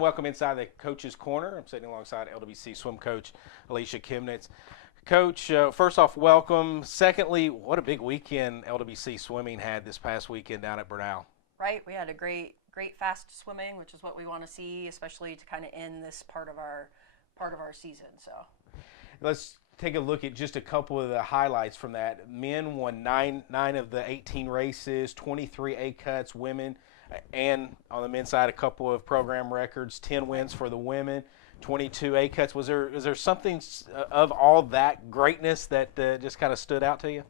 gentlemen, welcome inside the Coach's Corner. I'm sitting alongside LWC swim coach Alicia Kemnitz. Coach, first off, welcome. Secondly, what a big weekend LWC swimming had this past weekend down at Bernal. Right, we had a great fast swimming, which is what we want to see, especially to kind of end this part of our season. So let's take a look at just a couple of the highlights from that. Men won nine of the 18 races, 23 A cuts. Women, and on the men's side, a couple of program records, 10 wins for the women, 22 A cuts. Was there something of all that greatness that just kind of stood out to you?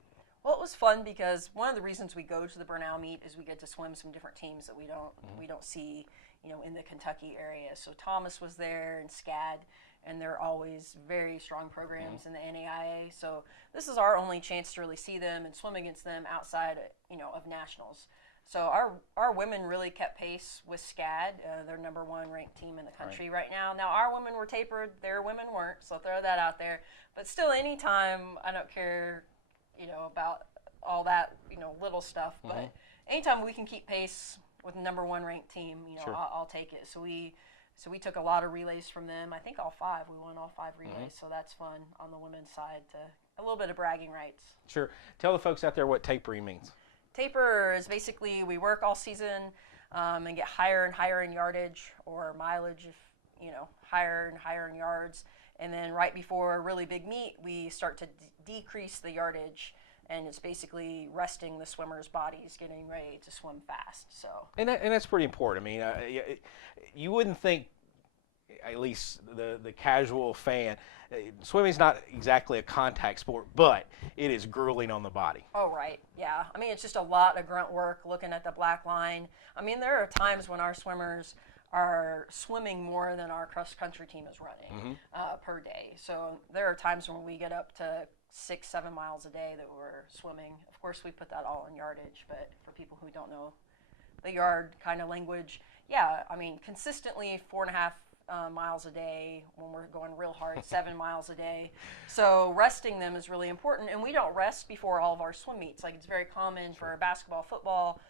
Well, it was fun because one of the reasons we go to the Bernal meet is we get to swim some different teams that we don't see, in the Kentucky area. So Thomas was there and SCAD, and they're always very strong programs in the NAIA. So this is our only chance to really see them and swim against them outside, of nationals. So our women really kept pace with SCAD. They're number one ranked team in the country right now. Now, our women were tapered. Their women weren't, so throw that out there. But still, anytime, I don't care, about all that, little stuff. But anytime we can keep pace with the number one ranked team, Sure. I'll take it. So we took a lot of relays from them. I think all five. We won all five relays, so that's fun on the women's side. A little bit of bragging rights. Sure. Tell the folks out there what tapering means. Taper is basically we work all season and get higher and higher in yardage or mileage, higher and higher in yards. And then right before a really big meet, we start to decrease the yardage, and it's basically resting the swimmers' bodies, getting ready to swim fast. So and that's pretty important. I mean, you wouldn't think, at least the casual fan, swimming's not exactly a contact sport, but it is grueling on the body. Oh, right. Yeah. I mean, it's just a lot of grunt work looking at the black line. I mean, there are times when our swimmers are swimming more than our cross-country team is running per day. So there are times when we get up to 6-7 miles a day that we're swimming. Of course, we put that all in yardage, but for people who don't know the yard kind of language, yeah, I mean, consistently 4.5 miles a day when we're going real hard, 7 miles a day. So resting them is really important, and we don't rest before all of our swim meets. Like, it's very common for basketball, football,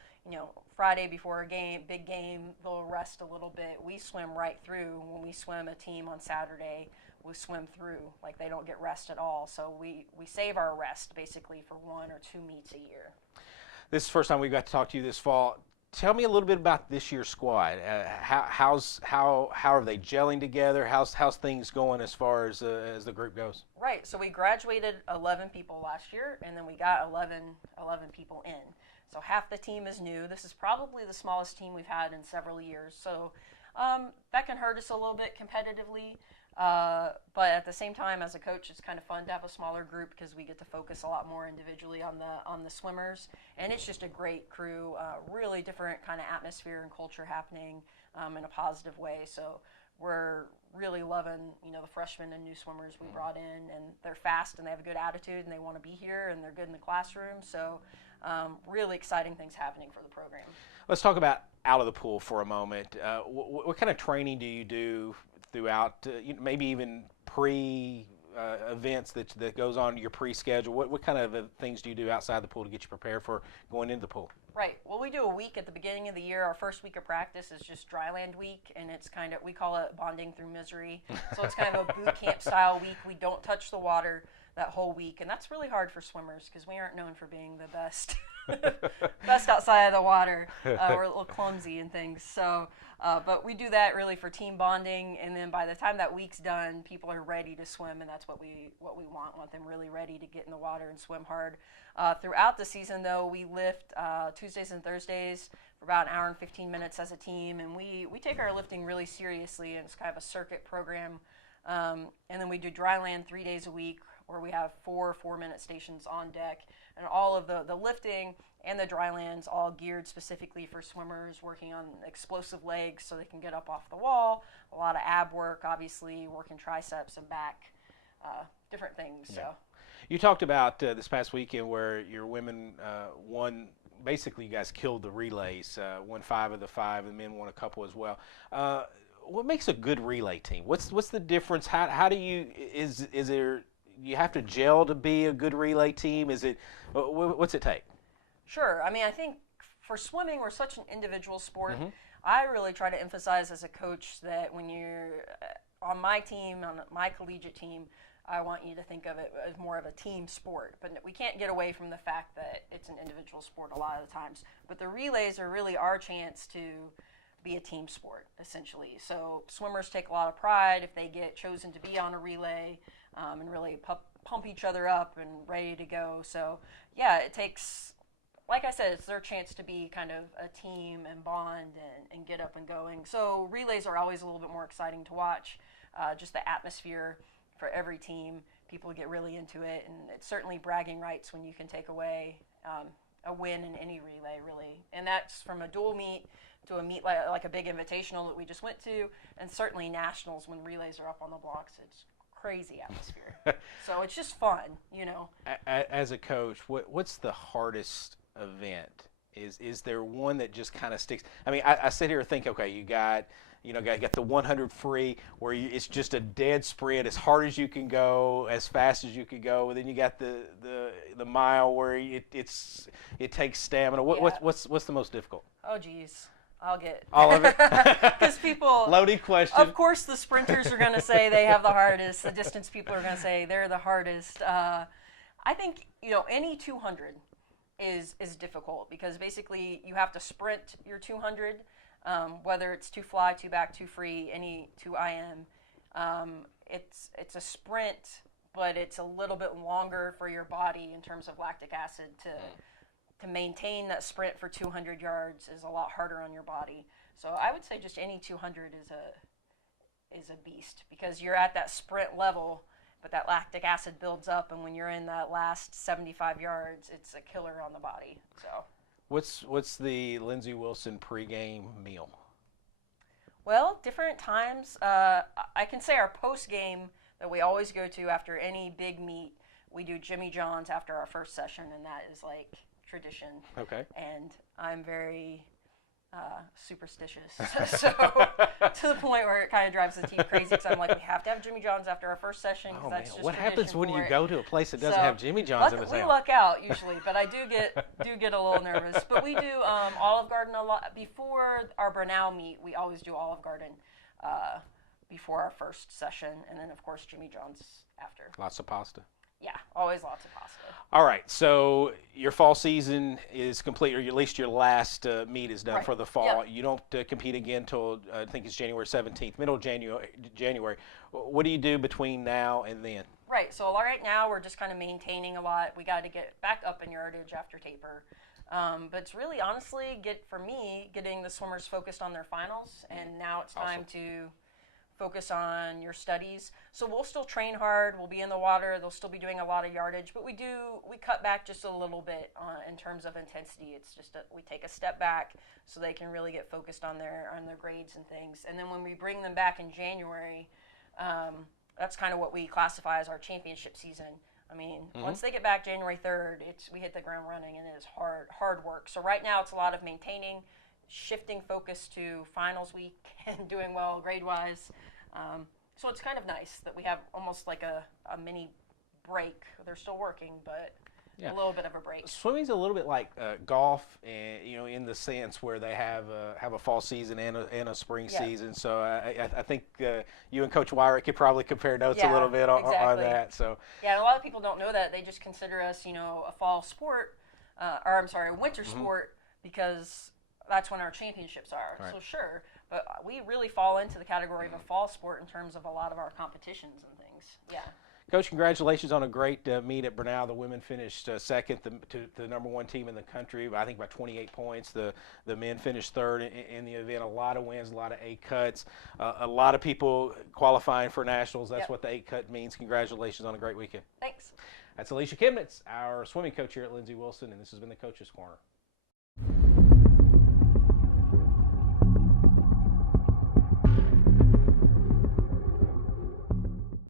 Friday before a game, big game, they'll rest a little bit. We swim right through. When we swim a team on Saturday, we swim through. Like, they don't get rest at all. So we save our rest basically for 1 or 2 meets a year. This is the first time we've got to talk to you this fall. Tell me a little bit about this year's squad. How are they gelling together? How's things going as far as the group goes? Right. So we graduated 11 people last year, and then we got 11 people in. So half the team is new. This is probably the smallest team we've had in several years. So that can hurt us a little bit competitively. But at the same time, as a coach, it's kind of fun to have a smaller group because we get to focus a lot more individually on the swimmers. And it's just a great crew, really different kind of atmosphere and culture happening in a positive way. So we're really loving, the freshmen and new swimmers we brought in. And they're fast and they have a good attitude and they want to be here and they're good in the classroom. So really exciting things happening for the program. Let's talk about out of the pool for a moment. What kind of training do you do throughout, maybe even events that goes on your pre-schedule? What kind of things do you do outside the pool to get you prepared for going into the pool? Right. Well, we do a week at the beginning of the year. Our first week of practice is just dryland week, and it's we call it bonding through misery. So it's kind of a boot camp style week. We don't touch the water that whole week, and that's really hard for swimmers because we aren't known for being the best outside of the water. We're a little clumsy and things. So, but we do that really for team bonding, and then by the time that week's done, people are ready to swim, and that's what we want them really ready to get in the water and swim hard. Throughout the season, though, we lift Tuesdays and Thursdays for about an hour and 15 minutes as a team, and we take our lifting really seriously, and it's kind of a circuit program. And then we do dry land 3 days a week, where we have 4 4-minute stations on deck, and all of the lifting and the dry lands all geared specifically for swimmers, working on explosive legs so they can get up off the wall, a lot of ab work, obviously, working triceps and back, different things. Yeah. So you talked about this past weekend where your women won. Basically, you guys killed the relays, won 5 of the 5, and men won a couple as well. What makes a good relay team? What's the difference? How do you is there? You have to gel to be a good relay team? Is it? What's it take? Sure. I mean, I think for swimming, we're such an individual sport. I really try to emphasize as a coach that when you're on my team, on my collegiate team, I want you to think of it as more of a team sport. But we can't get away from the fact that it's an individual sport a lot of the times. But the relays are really our chance to be a team sport, essentially. So swimmers take a lot of pride if they get chosen to be on a relay, and really pump each other up and ready to go. So, yeah, it takes, like I said, it's their chance to be kind of a team and bond and get up and going. So relays are always a little bit more exciting to watch. Just the atmosphere for every team, people get really into it, and it's certainly bragging rights when you can take away a win in any relay, really. And that's from a dual meet to a meet like a big invitational that we just went to, and certainly nationals when relays are up on the blocks. It's crazy atmosphere. So it's just fun, you know. As a coach, what's the hardest event? Is there one that just kind of sticks? I mean, I sit here and think, okay, you got the 100 free where it's just a dead sprint, as hard as you can go, as fast as you can go. And then you got the mile where it takes stamina. What's the most difficult? Oh, geez. I'll get all of it. Because people loaded question. Of course, the sprinters are going to say they have the hardest. The distance people are going to say they're the hardest. I think any 200 is difficult because basically you have to sprint your 200, whether it's 2 fly, 2 back, 2 free, any 2 IM. It's a sprint, but it's a little bit longer for your body in terms of lactic acid to maintain that sprint for 200 yards is a lot harder on your body. So I would say just any 200 is a beast because you're at that sprint level, but that lactic acid builds up, and when you're in that last 75 yards, it's a killer on the body. So what's the Lindsey Wilson pregame meal? Well, different times. I can say our post-game that we always go to after any big meet, we do Jimmy John's after our first session, and that is like tradition. Okay. And I'm very superstitious, so to the point where it kind of drives the team crazy because I'm like, we have to have Jimmy John's after our first session because that's just what tradition happens when you it. go to a place that doesn't have Jimmy John's in the We town? luck out usually, but I do get a little nervous. But we do Olive Garden a lot before our Bernal meet. We always do Olive Garden before our first session, and then of course Jimmy John's after. Lots of pasta. Yeah, always lots of pasta. All right, so your fall season is complete, or at least your last meet is done for the fall. Yep. You don't compete again until I think it's January 17th, middle of January. What do you do between now and then? Right, so right now we're just kind of maintaining a lot. We got to get back up in yardage after taper. But it's really honestly, getting the swimmers focused on their finals, and now it's time to focus on your studies. So we'll still train hard. We'll be in the water. They'll still be doing a lot of yardage, but we cut back just a little bit in terms of intensity. It's just we take a step back so they can really get focused on their grades and things. And then when we bring them back in January, that's kind of what we classify as our championship season. I mean, once they get back January 3rd, we hit the ground running, and it is hard work. So right now it's a lot of maintaining, shifting focus to finals week and doing well grade-wise. So it's kind of nice that we have almost like a mini break. They're still working, but a little bit of a break. Swimming's a little bit like golf, and in the sense where they have a fall season and a spring season. So I think you and Coach Wyrick could probably compare notes a little bit on that. So and a lot of people don't know that. They just consider us, a fall sport, a winter sport because that's when our championships are. Right. So sure, but we really fall into the category of a fall sport in terms of a lot of our competitions and things. Yeah. Coach, congratulations on a great meet at Bernal. The women finished second to the number 1 team in the country, I think by 28 points. The men finished third in the event. A lot of wins, a lot of A cuts, a lot of people qualifying for nationals. That's what the A cut means. Congratulations on a great weekend. Thanks. That's Alicia Kemnitz, our swimming coach here at Lindsey Wilson, and this has been the Coach's Corner.